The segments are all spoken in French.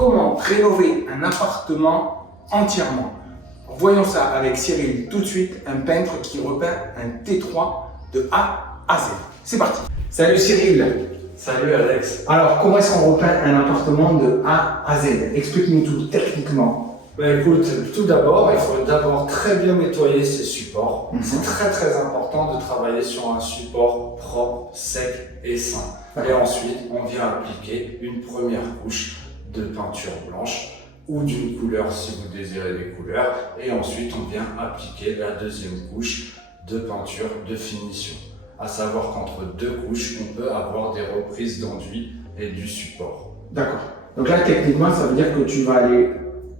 comment rénover un appartement entièrement. Voyons ça avec Cyril tout de suite, un peintre qui repeint un T3 de A à Z. C'est parti. Salut Cyril. Salut Alex. Alors, comment est-ce qu'on repeint un appartement de A à Z? Explique-nous tout techniquement. Écoute, tout d'abord, il faut d'abord très bien nettoyer ces supports. C'est très important de travailler sur un support propre, sec et sain. Et ensuite, on vient appliquer une première couche de peinture blanche ou d'une couleur si vous désirez des couleurs. Et ensuite, on vient appliquer la deuxième couche de peinture de finition. À savoir qu'entre deux couches, on peut avoir des reprises d'enduit et du support. D'accord. Donc là, techniquement, ça veut dire que tu vas aller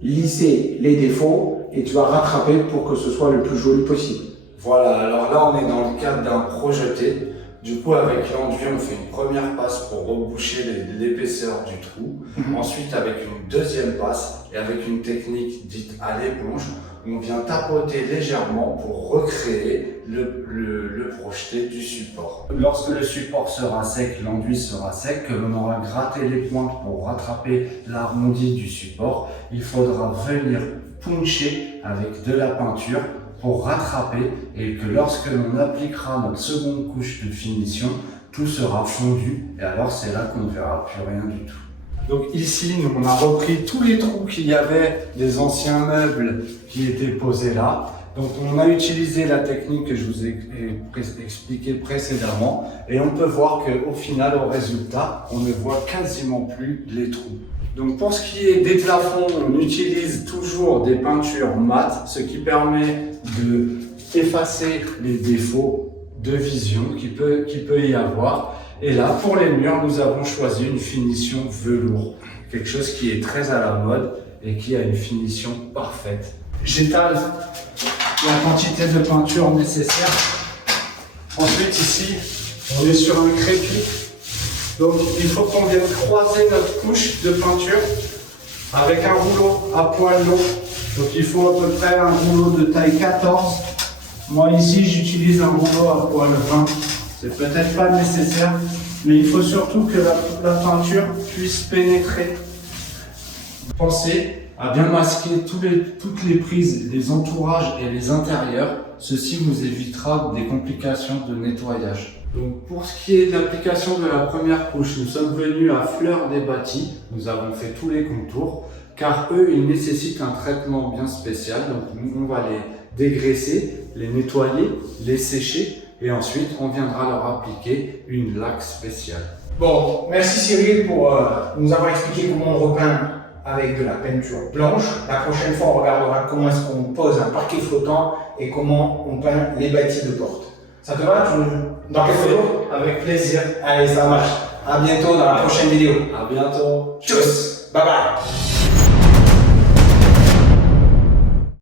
lisser les défauts et tu vas rattraper pour que ce soit le plus joli possible. Voilà, alors là, on est dans le cadre d'un projeté. Du coup, avec l'enduit, on fait une première passe pour reboucher l'épaisseur du trou. Ensuite, avec une deuxième passe et avec une technique dite à l'éponge, on vient tapoter légèrement pour recréer le projeté du support. Lorsque le support sera sec, l'enduit sera sec, que l'on aura gratté les pointes pour rattraper l'arrondi du support, il faudra venir puncher avec de la peinture pour rattraper et que lorsque l'on appliquera notre seconde couche de finition, tout sera fondu et alors c'est là qu'on ne verra plus rien du tout. Donc ici, nous, on a repris tous les trous qu'il y avait des anciens meubles qui étaient posés là. Donc on a utilisé la technique que je vous ai expliqué précédemment et on peut voir qu'au final, au résultat, on ne voit quasiment plus les trous. Donc pour ce qui est des plafonds, on utilise toujours des peintures mates, ce qui permet d'effacer les défauts de vision qu'il peut y avoir. Et là, pour les murs, nous avons choisi une finition velours, quelque chose qui est très à la mode et qui a une finition parfaite. J'étale la quantité de peinture nécessaire. Ensuite, ici, on est sur un crépi. Donc, il faut qu'on vienne croiser notre couche de peinture avec un rouleau à poil long. Donc, il faut à peu près un rouleau de taille 14. Moi, ici, j'utilise un rouleau à poil 20. C'est peut-être pas nécessaire, mais il faut surtout que la peinture puisse pénétrer. Pensez à bien masquer toutes les prises, les entourages et les intérieurs. Ceci vous évitera des complications de nettoyage. Donc pour ce qui est de l'application de la première couche, nous sommes venus à Fleur des Bâtis. Nous avons fait tous les contours, car eux, ils nécessitent un traitement bien spécial. Donc on va les dégraisser, les nettoyer, les sécher. Et ensuite, on viendra leur appliquer une laque spéciale. Bon, merci Cyril pour nous avoir expliqué comment on repeint avec de la peinture blanche. La prochaine fois, on regardera comment est-ce qu'on pose un parquet flottant et comment on peint les bâtis de porte. Ça te va? Dans quelle photo? Avec plaisir. Allez, ça marche. À bientôt dans la prochaine vidéo. À bientôt. Tchuss. Bye bye.